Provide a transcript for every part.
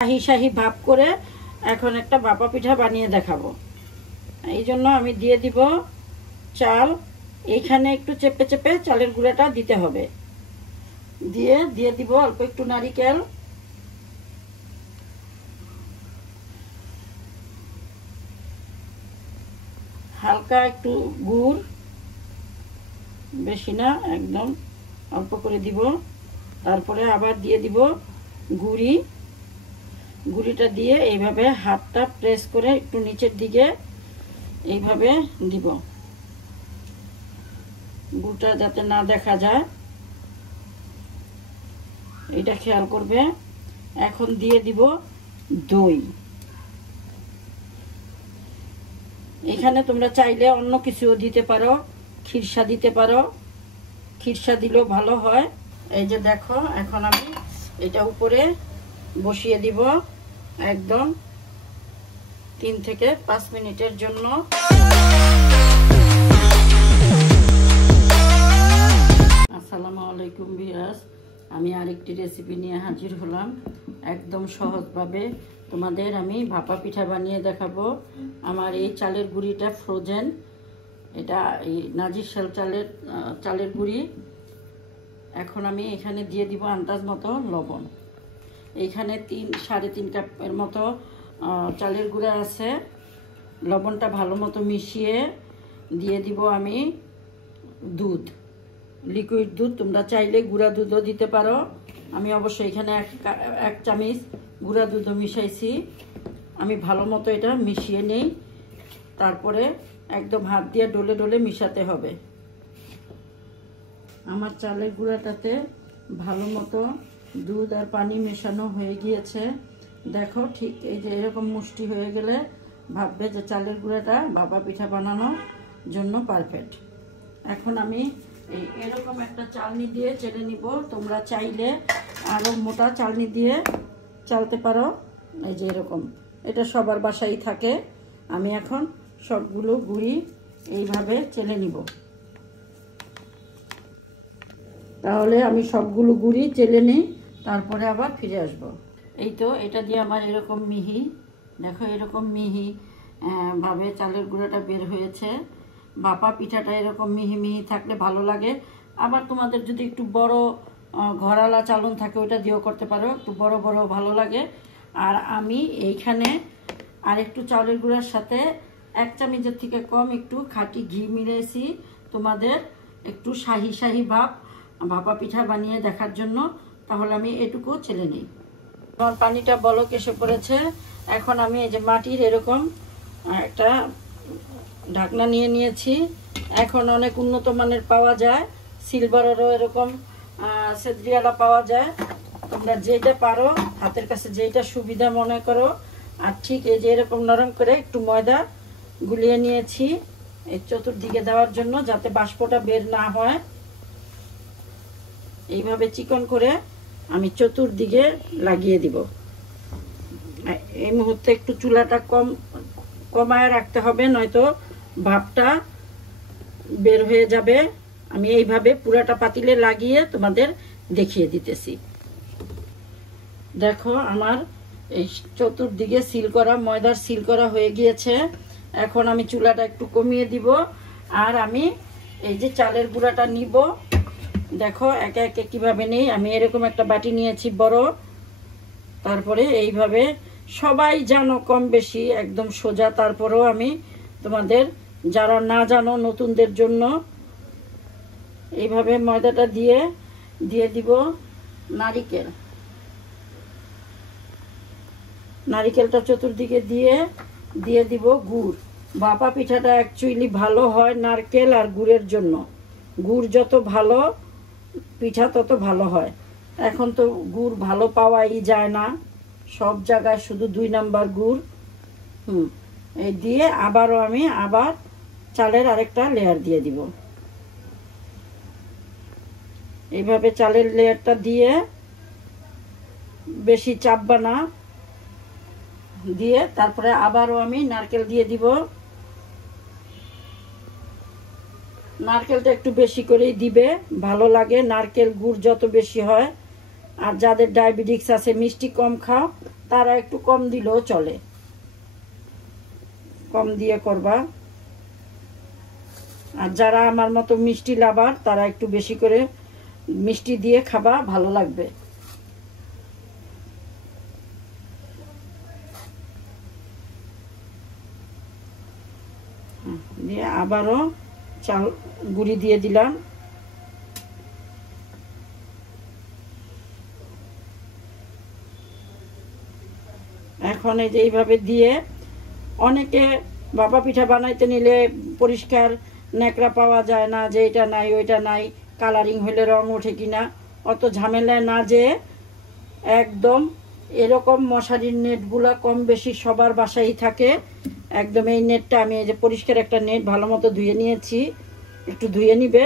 শাহি শাহি ভাব করে এখন একটা ভাপা পিঠা বানিয়ে দেখাবো। এই জন্য আমি দিয়ে দিব চাল। এইখানে একটু চেপে চেপে চালের গুঁড়াটা দিতে হবে। দিয়ে দিব অল্প একটু নারিকেল, হালকা একটু গুড়, বেশি না, একদম অল্প করে দিব। তারপরে আবার দিয়ে দিব গুঁড়িটা দিয়ে এইভাবে হাতটা প্রেস করে একটু নিচের দিকে এইভাবে দিব, গুড়টা যাতে না দেখা যায় এটা খেয়াল করবে। এখন দিয়ে দিব দই। এখানে তোমরা চাইলে অন্য কিছুও দিতে পারো, খিরসা দিতে পারো, খিরসা দিলেও ভালো হয়। এই যে দেখো, এখন আমি এটা উপরে বসিয়ে দিব একদম 3 থেকে 5 মিনিটের জন্য। আসসালামু আলাইকুম ভিউয়ার্স, আমি আরেকটি রেসিপি নিয়ে হাজির হলাম। একদম সহজভাবে তোমাদের আমি ভাপা পিঠা বানিয়ে দেখাবো। আমার এই চালের গুঁড়িটা ফ্রোজেন, এটা এই নাজিরশাল চালের গুঁড়ি। এখন আমি এখানে দিয়ে দিব আন্দাজ মতো লবণ। এইখানে 3-3.5 কাপের মতো চালের গুঁড়া আছে। লবণটা ভালো মতো মিশিয়ে দিয়ে দিব আমি দুধ, লিকুইড দুধ। তোমরা চাইলে গুঁড়া দুধও দিতে পারো। আমি অবশ্যই এখানে এক চামচ গুঁড়া দুধও মিশাইছি। আমি ভালো মতো এটা মিশিয়ে নেই, তারপরে একদম হাত দিয়ে ডলে ডলে মিশাতে হবে। আমার চালের গুঁড়াটাতে ভালো মতো দুধ আর পানি মেশানো হয়ে গিয়েছে। দেখো, ঠিক এই যে এরকম মুষ্টি হয়ে গেলে ভাববে যে চালের গুঁড়াটা ভাপা পিঠা বানানোর জন্য পারফেক্ট। এখন আমি এরকম একটা চালনি দিয়ে চেলে নিব। তোমরা চাইলে আরও মোটা চালনি দিয়ে চালতে পারো। এই যে এরকম, এটা সবার বাসায় থাকে। আমি এখন সবগুলো গুঁড়ি এইভাবে চেলে নিব। তাহলে আমি সবগুলো গুঁড়ি চেলে নিই, তারপরে আবার ফিরে আসব। এই তো, এটা দিয়ে আমার এরকম মিহি, দেখো এরকম মিহি ভাবে চালের গুঁড়াটা বের হয়েছে। ভাপা পিঠাটা এরকম মিহি মিহি থাকলে ভালো লাগে। আবার তোমাদের যদি একটু বড় ঘরালা চালন থাকে ওইটা দিয়েও করতে পারো, একটু বড় বড় ভালো লাগে। আর আমি এইখানে আরেকটু চালের গুঁড়ার সাথে 1 চামচের থেকে কম একটু খাঁটি ঘি মিলিয়েছি, তোমাদের একটু শাহি শাহি ভাপা পিঠা বানিয়ে দেখার জন্য। তাহলে আমি এটুকু চেলে নিই। আমার পানিটা বলক এসে পড়েছে। এখন আমি এই যে মাটির এরকম একটা ঢাকনা নিয়ে নিয়েছি। এখন অনেক উন্নত মানের পাওয়া যায়, সিলভারেরও এরকম সেদ্রিয়ালা পাওয়া যায়। তোমরা যেটা পারো, হাতের কাছে যেটা সুবিধা মনে করো। আর ঠিক এই যে এরকম নরম করে একটু ময়দা গুলিয়ে নিয়েছি এই চতুর্দিকে দেওয়ার জন্য, যাতে বাষ্পটা বের না হয়। এইভাবে চিকন করে আমি চতুর্দিকে লাগিয়ে দিব। এই মুহূর্তে একটু চুলাটা কমায় রাখতে হবে, নয়তো ভাপটা বের হয়ে যাবে। আমি এইভাবে পুরাটা পাতিলে লাগিয়ে তোমাদের দেখিয়ে দিতেছি। দেখো, আমার এই চতুর্দিকে সিল করা, ময়দার সিল করা হয়ে গিয়েছে। এখন আমি চুলাটা একটু কমিয়ে দিব। আর আমি এই যে চালের গুঁড়াটা নিব, দেখো একে একে কিভাবে নেই। আমি এরকম একটা বাটি নিয়েছি বড়। তারপরে এইভাবে, সবাই জানো কম বেশি একদম সোজা, তারপরেও আমি তোমাদের যারা না জানো নতুনদের জন্য এইভাবে ময়দাটা দিয়ে দিব নারিকেলটা চতুর্দিকে দিয়ে দিব গুড়। ভাপা পিঠাটা অ্যাকচুয়ালি ভালো হয় নারকেল আর গুড়ের জন্য। গুড় যত ভালো, পিঠা তত ভালো হয়। এখন তো গুড় ভালো পাওয়াই যায় না, সব জায়গায় শুধু 2 নাম্বার গুড়। এই দিয়ে আবারও আমি চালের আরেকটা লেয়ার দিয়ে দিব। এইভাবে চালের লেয়ারটা দিয়ে বেশি চাপবা না, দিয়ে তারপরে আবারও আমি নারকেল দিয়ে দিব। নারকেলটা একটু বেশি করেই দিবে, ভালো লাগে। নারকেল গুড় যত বেশি হয় আর যাদের ডায়াবেটিস আছে, মিষ্টি কম খাও, তারা একটু কম দিলেও চলে, কম দিয়ে করবা। আর যারা আমার মতো মিষ্টি লাভার, তারা একটু বেশি করে মিষ্টি দিয়ে খাবা, ভালো লাগবে। দিয়ে আবারও চাল গুঁড়ি দিয়ে দিলাম। এখন এই যে এইভাবে দিয়ে, অনেকে ভাপা পিঠা বানাইতে নিলে পরিষ্কার ন্যাকড়া পাওয়া যায় না, যে এটা নাই ওইটা নাই, কালারিং হলে রং ওঠে কিনা, অত ঝামেলায় না যে একদম এরকম মশারির নেটগুলা কম বেশি সবার বাসায় থাকে। একদম এই নেটটা আমি এই যে পরিষ্কার একটা নেট ভালো মতো ধুয়ে নিয়েছি, একটু ধুয়ে নিবে।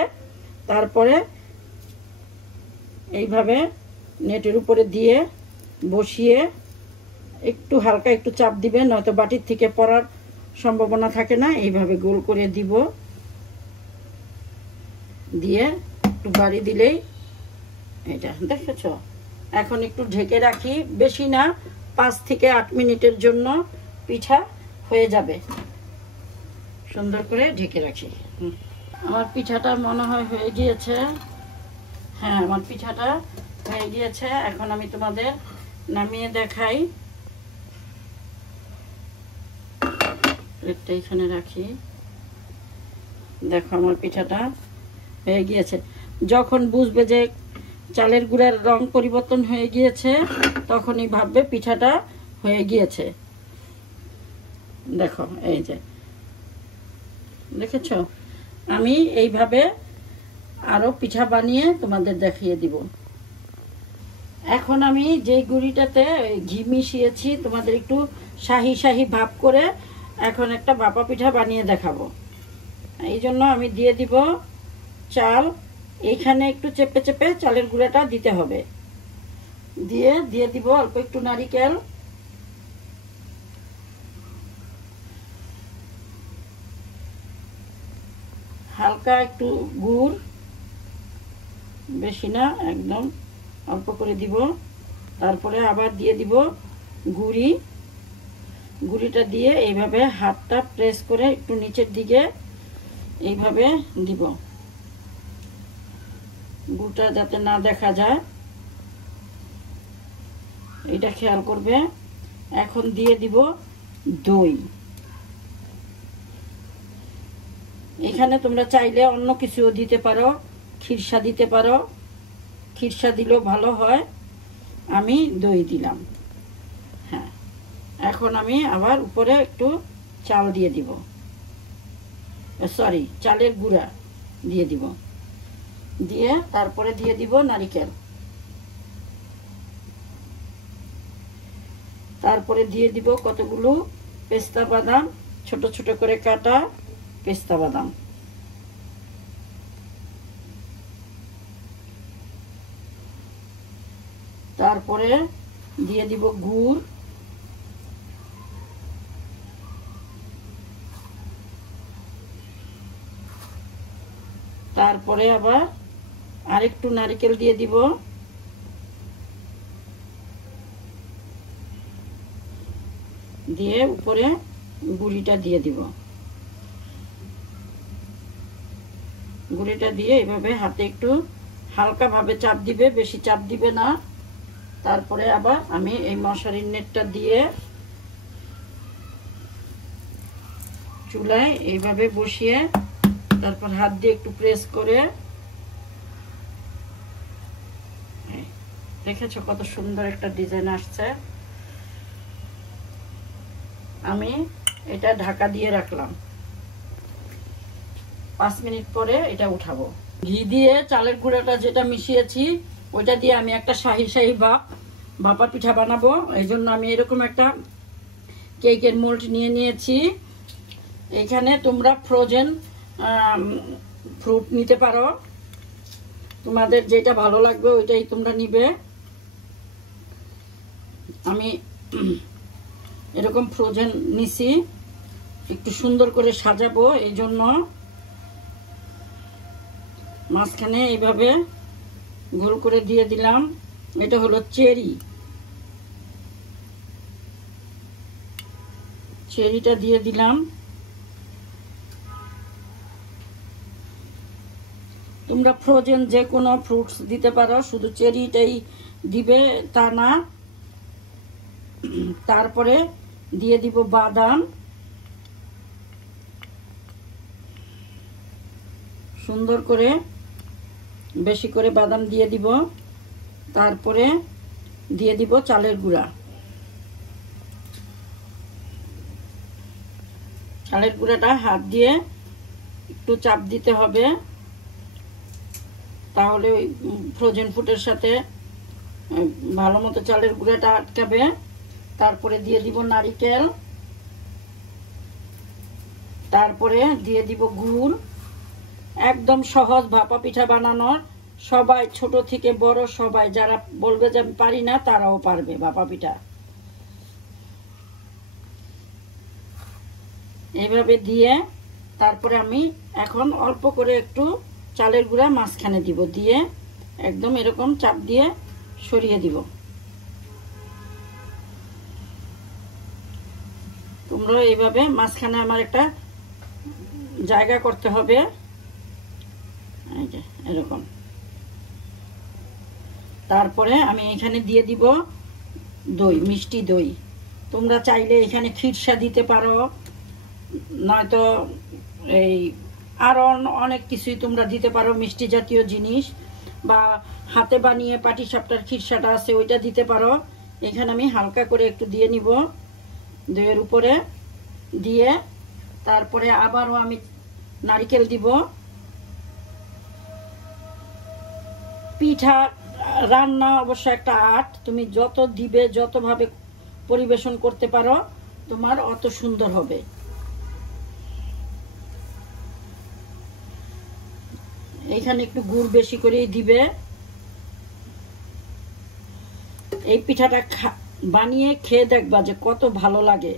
তারপরে এইভাবে নেটের উপরে দিয়ে বসিয়ে একটু হালকা একটু চাপ দিবে, নয়তো বাটির থেকে পড়ার সম্ভাবনা থাকে না। এইভাবে গোল করে দিব, দিয়ে একটু বাড়ি দিলেই এটা দেখেছ। এখন একটু ঢেকে রাখি, বেশি না, 5 থেকে 8 মিনিটের জন্য পিঠা হয়ে যাবে। সুন্দর করে ঢেকে রাখি। আমার পিঠাটা মনে হয় হয়ে গিয়েছে। হ্যাঁ, আমার পিঠাটা হয়ে গিয়েছে। এখন আমি তোমাদের নামিয়ে দেখাই। প্লেটটা এখানে রাখি। দেখো আমার পিঠাটা হয়ে গিয়েছে। যখন বুঝবে যে চালের গুঁড়ার রং পরিবর্তন হয়ে গিয়েছে, তখনই ভাববে পিঠাটা হয়ে গিয়েছে। দেখো এই যে দেখেছো, আমি এইভাবে আরো পিঠা বানিয়ে তোমাদের দেখিয়ে দিব। এখন আমি যে গুঁড়িটাতে ঘি মিশিয়েছি, তোমাদের একটু শাহি শাহি ভাব করে এখন একটা ভাপা পিঠা বানিয়ে দেখাবো। এই জন্য আমি দিয়ে দিব চাল। এইখানে একটু চেপে চেপে চালের গুঁড়াটা দিতে হবে। দিয়ে দিব অল্প একটু নারিকেল, হালকা একটু গুড়, বেশি না, একদম অল্প করে দিব। তারপরে আবার দিয়ে দিব গুঁড়িটা দিয়ে এইভাবে হাতটা প্রেস করে একটু নিচের দিকে এইভাবে দিব, গুড়টা যাতে না দেখা যায়, এটা খেয়াল করবে। এখন দিয়ে দিব দই। এখানে তোমরা চাইলে অন্য কিছুও দিতে পারো, খিরসা দিতে পারো, খিরসা দিলেও ভালো হয়। আমি দই দিলাম। হ্যাঁ, এখন আমি আবার উপরে একটু চাল দিয়ে দিব, সরি চালের গুঁড়া দিয়ে দিব, দিয়ে তারপরে দিয়ে দিব নারিকেল, তারপরে দিয়ে দিব কতগুলো পেস্তা বাদাম, ছোট ছোট করে কাটা পেস্তা বাদাম, তারপরে দিয়ে দিব গুড়, তারপরে আবার আরেকটু নারকেল দিয়ে দিব, দিয়ে উপরে গুঁড়িটা দিয়ে দিব। গুঁড়িটা দিয়ে এইভাবে হাতে একটু হালকা ভাবে চাপ দিবে, বেশি চাপ দিবে না। তারপরে আবার আমি এই মশারির নেটটা দিয়ে চুলায় এইভাবে বসিয়ে, তারপর হাত দিয়ে একটু প্রেস করে, দেখেছো কত সুন্দর একটা ডিজাইন আসছে। আমি এটা ঢাকা দিয়ে রাখলাম, 5 মিনিট পরে এটা উঠাবো। ঘি দিয়ে চালের গুঁড়াটা যেটা মিশিয়েছি, ওইটা দিয়ে আমি একটা শাহি শাহি ভাপা পিঠা বানাবো। এই জন্য আমি এরকম একটা কেকের মোল্ড নিয়ে নিয়েছি। এখানে তোমরা ফ্রোজেন ফ্রুট নিতে পারো, তোমাদের যেটা ভালো লাগবে ওইটাই তোমরা নিবে। আমি এরকম ফ্রোজেন নিছি, একটু সুন্দর করে সাজাবো, এই জন্য মাঝখানে এইভাবে গোল করে দিয়ে দিলাম। এটা হলো চেরি, চেরিটা দিয়ে দিলাম। তোমরা ফ্রোজেন যে কোনো ফ্রুটস দিতে পারো, শুধু চেরিটাই দিবে তা না। তারপরে দিয়ে দিব বাদাম, সুন্দর করে বেশি করে বাদাম দিয়ে দিব। তারপরে দিয়ে দিব চালের গুঁড়া। চালের গুঁড়াটা হাত দিয়ে একটু চাপ দিতে হবে, তাহলে ওই ফ্রোজেন ফুডের সাথে ভালো মতো চালের গুঁড়াটা আটকাবে। তারপরে দিয়ে দিব নারিকেল, তারপরে দিয়ে দিব গুড়। একদম সহজ ভাপা পিঠা বানানোর, সবাই ছোট থেকে বড় সবাই, যারা বলবে যে আমি পারি না তারাও পারবে ভাপা পিঠা। এইভাবে দিয়ে তারপরে আমি এখন অল্প করে একটু চালের গুঁড়া মাঝখানে দিব, দিয়ে একদম এরকম চাপ দিয়ে সরিয়ে দিব। তোমরা এইভাবে মাঝখানে আমার একটা জায়গা করতে হবে, এই যে এরকম। তারপরে আমি এখানে দিয়ে দিব দই, মিষ্টি দই। তোমরা চাইলে এখানে খিরসা দিতে পারো, নয়তো এই আরও অনেক কিছুই তোমরা দিতে পারো, মিষ্টি জাতীয় জিনিস, বা হাতে বানিয়ে পাটিসাপটার খিরসাটা আছে ওইটা দিতে পারো। এখানে আমি হালকা করে একটু দিয়ে নিব দইয়ের উপরে দিয়ে। তারপরে আবারও আমি নারকেল দিব। পিঠা রান্না অবশ্য একটা আর্ট, তুমি যত দিবে, যতভাবে পরিবেশন করতে পারো তোমার অত সুন্দর হবে। এইখানে একটু গুড় বেশি করেই দিবে। এই পিঠাটা বানিয়ে খেয়ে দেখবা যে কত ভালো লাগে।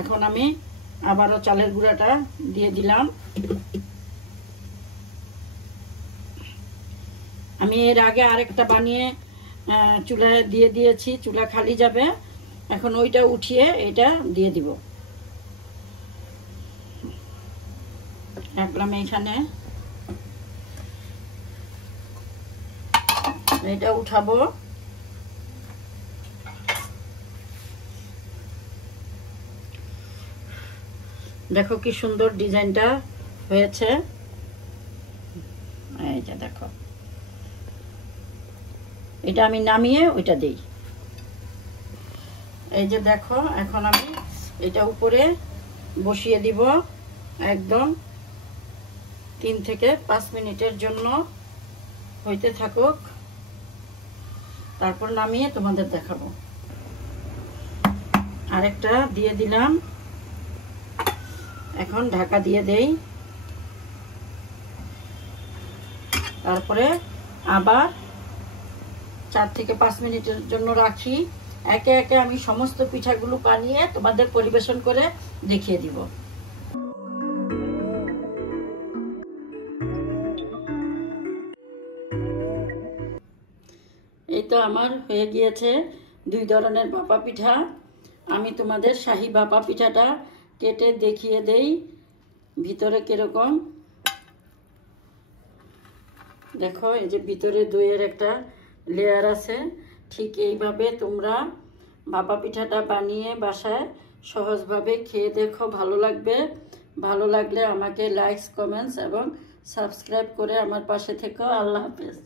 এখন আমি আবারও চালের গুঁড়াটা দিয়ে দিলাম। আমি এর আগে আরেকটা বানিয়ে চুলায় দিয়ে দিয়েছি, চুলা খালি যাবে। এখন ওইটা উঠিয়ে এটা দিয়ে দিব। রাখলাম এইখানে, এটা উঠাবো। দেখো কি সুন্দর ডিজাইনটা হয়েছে, এই যে দেখো। এটা আমি নামিয়ে ওইটা দিই। এই যে দেখো, এখন আমি এটা উপরে বসিয়ে দিব একদম 3 থেকে 5 মিনিটের জন্য হইতে থাকুক। তারপর নামিয়ে তোমাদের দেখাবো। আরেকটা দিয়ে দিলাম, এখন ঢাকা দিয়ে দেই। তারপরে আবার 4 থেকে 5 মিনিটের জন্য রাখি। একে একে আমি সমস্ত পিঠাগুলো বানিয়ে তোমাদের পরিবেশন করে দেখিয়ে দিব। এই তো আমার হয়ে গিয়েছে 2 ধরনের ভাপা পিঠা। আমি তোমাদের শাহী ভাপা পিঠাটা কেটে দেখিয়ে দেই ভিতরে কিরকম। দেখো, এই যে ভিতরে দইয়ের একটা লেয়ার আছে। ঠিক এইভাবে তোমরা ভাপা পিঠাটা বানিয়ে বাসায় সহজভাবে খেয়ে দেখো, ভালো লাগবে। ভালো লাগলে আমাকে লাইকস, কমেন্টস এবং সাবস্ক্রাইব করে আমার পাশে থেকো। আল্লাহ হাফেজ।